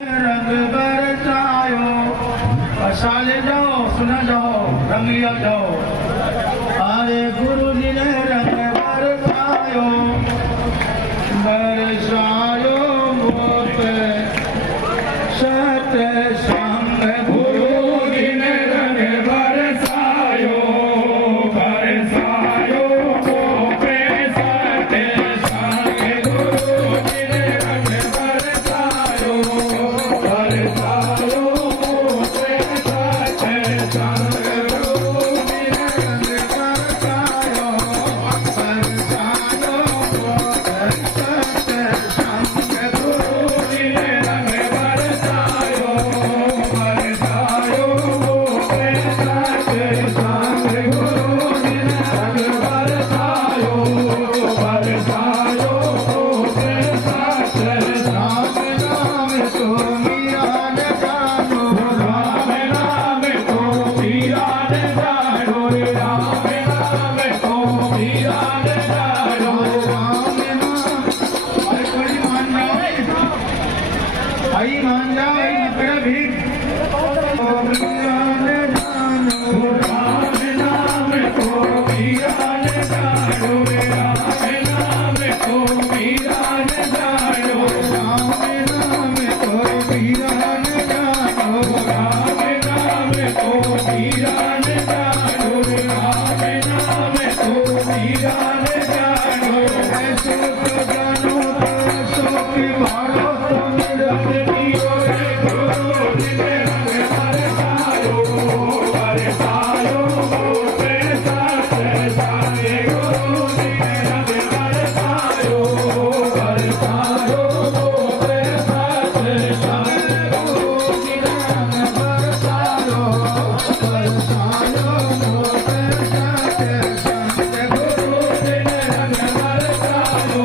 रंग बरसायो, साले जाओ सुना जाओ रंग लिया जाओ। अरे गुरु जी ने रंग बरसायो, बरसायो मुझ पे सत संग। गुरु जी ने रंग बरसायो, बरसायो मुझ पे सत संग। गुरु जी ने रंग बरसायो, बरसायो मुझ पे सत संग। गुरु जी ने रंग बरसायो, बरसायो मुझ पे सत संग। गुरु जी ने रंग बरसायो, बरसायो मुझ पे सत संग। गुरु जी ने रंग बरसायो, बरसायो मुझ पे सत संग। राम तो मीरा ने जानो, राम नाम तो मीरा ने जानो, राम नाम तो मीरा ने जानो। राम नाम अरे कोई मान जाओ, आई मान जाओ, आई मकड़ा भीड़। मीरा ने जानो, राम नाम तो मीरा ने जानो, राम नाम तो मीरा ने जानो। राम नाम तो मीरा ने जानो, राम नाम तो मीरा ने जानो, राम नाम तो मीरा ने जानो। ऐसो तो जानो तो कि मारो तो मेरा दियो रे। गुरु जी ने रंग बरसायो, बरसायो मुझ पे सत संग। गुरु जी ने रंग बरसायो, बरसायो मुझ पे सत संग। गुरु जी ने रंग बरसायो, बरसायो मुझ पे सत संग। गुरु जी ने रंग बरसायो,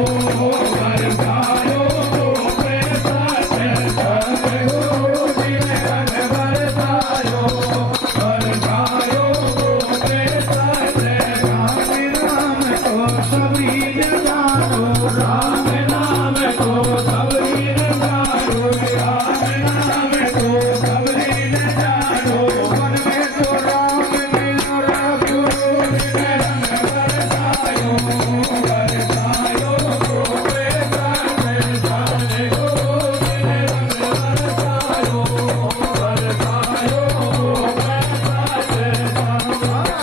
बरसायो मुझ पे सत संग। गुरु जी ने रंग बरसायो, बरसायो मुझ पे सत संग। राम तो सबरी जानो, राम नाम तो सबरी जानो, राम नाम तो सबरी जानो। मन में तो राम मिलो रे। गुरु जी ने रंग बरसायो, बरसायो मुझ पे सत संग। गुरु जी ने रंग बरसायो, बरसायो मुझ पे सत संग।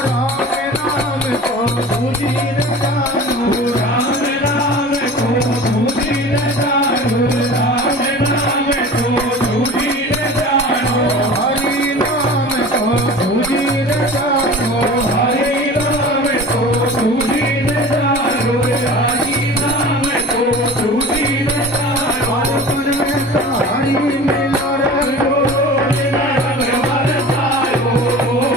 राम नाम तो तुझी ने जानो, राम नाम तो तुझी ने जानो, राम नाम तो तुझी ने जानो। हरि नाम तो तुझी ने जानो, हरि नाम तो तुझी ने जानो, हरि नाम तो तुझी ने जानो। मन में कहानी मिलो रे। गुरु जी ने रंग बरसायो,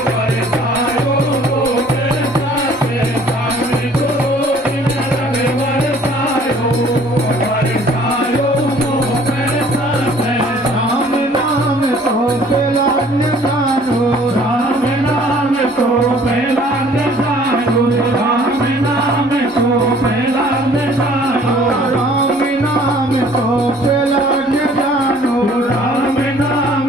बरसायो मुझ पे सत संग। गुरु जी ने रंग बरसायो, बरसायो मुझ पे सत संग। नाम तो पहला न जानो, राम नाम तो पहला न जानो, राम नाम तो पहला न जानो। राम नाम तो पहला न जानो, राम नाम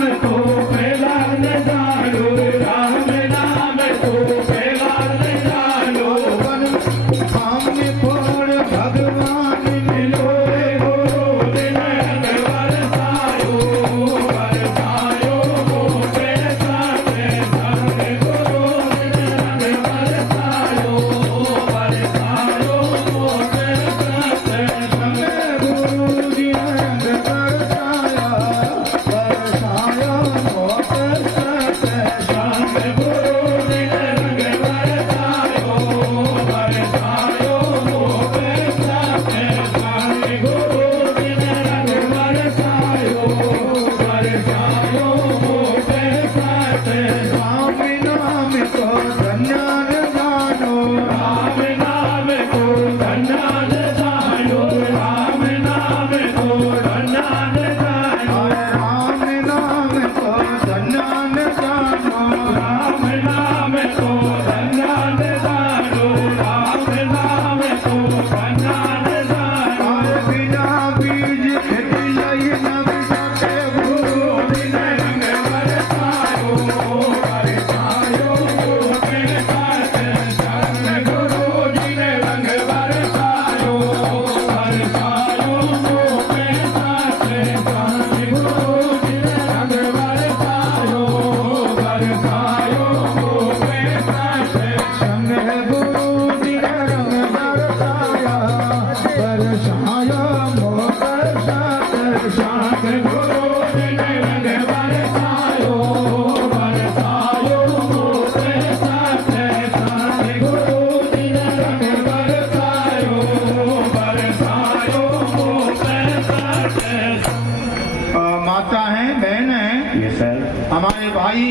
हमारे भाई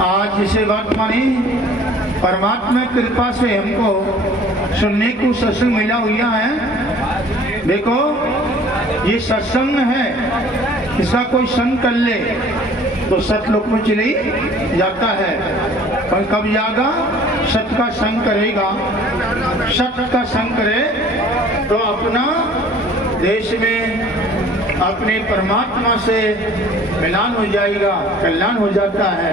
आज इसे वर्तमानी परमात्मा की कृपा से हमको सुनने को सत्संग मिला हुआ है। देखो ये सत्संग है, इसका कोई संग कर ले तो सतलोक में चली जाता है, पर कब जागा सत का संग करेगा, सत का संग करे तो अपना देश में अपने परमात्मा से मिलान हो जाएगा, कल्याण हो जाता है।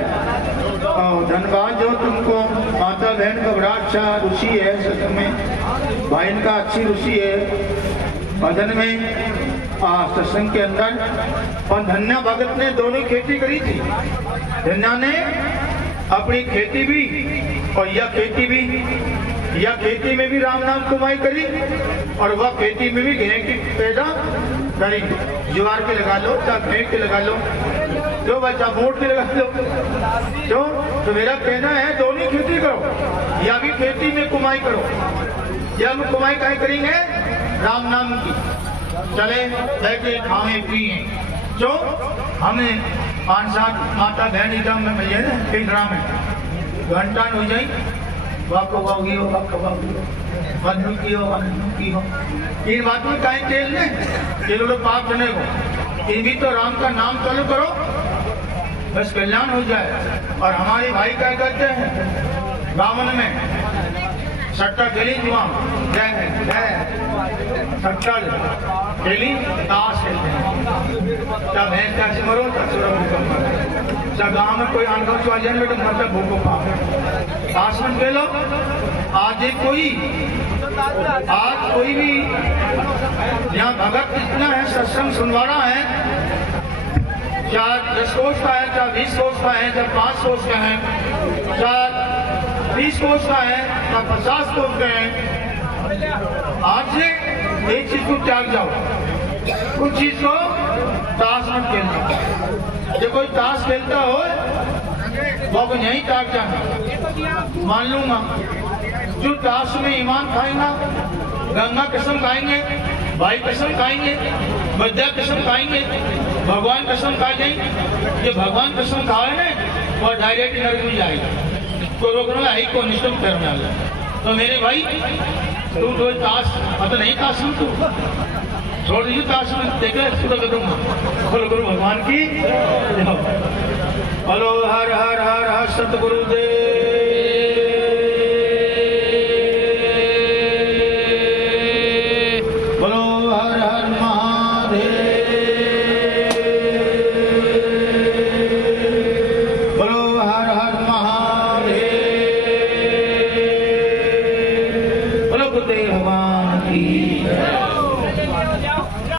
और धन्यवाद जो तुमको माता बहन का बड़ा अच्छा रुचि है सत्संग में, भाई इनका अच्छी रुचि है भजन में सत्संग के अंदर। और धन्या भगत ने दोनों खेती करी थी, धन्या ने अपनी खेती भी और यह खेती भी, यह खेती में भी राम नाम कमाई करी और वह खेती में भी गेहूं की पैदा करी। ज्वार के लगा लो, चाहे गेहूं के लगा लो, जो बच्चा मोट के लगा लो, तो मेरा कहना है दोनों खेती करो, या भी खेती में कमाई करो। या हम कमाई कहीं करेंगे राम नाम की, चले बैठे खावे पिए, जो हमें 5-7 माता बहन इधर में मिल जाए पिंडरा में घंटा हो जाए, वाको वागी हो, बंधु की हो, इन बातों में कहीं तेल ने ये लोग पाप जने को, इन भी तो राम का नाम चालू करो बस कल्याण हो जाए। और हमारे भाई क्या करते हैं रावण में सट्टा खेली जुआ सट्टा खेली ताश खेलते हैं, क्या भैंस कैसे मरो क्या गाँव में कोई अनुभव चुआ जाए बेटा मतलब भूखो पा ताश में खेलो। आज कोई भी यहाँ भगत इतना है, सत्संग सुनवाना है, चाहे 10 कोष का है, चाहे 20 कोष का है, चाहे 5 कोष का है, चाहे 20 कोष का है, चाहे 50 कोष का है। आज से एक चीज को त्याग जाओ, कुछ चीज को ताश मत खेलना। जब कोई ताश खेलता हो वो को नहीं त्याग जाना। मान लूंगा जो ताश में ईमान खाएगा, गंगा कसम खाएंगे, भाई कसम खाएंगे, विद्या कसम खाएंगे, भगवान कसम खाएंगे, ये भगवान कसम खाए ना वो डायरेक्ट नरक में जाएगा, तो रोकने वाला ही को निष्ठम करने वाला। तो मेरे भाई तू तो ताश मतलब नहीं ताश में तू छोड़ दीजिए, ताश में देख ले दूंगा। बोलो गुरु भगवान की, बोलो हर हर हर हर सतगुरुदेव। बोलो हर हर महादेव।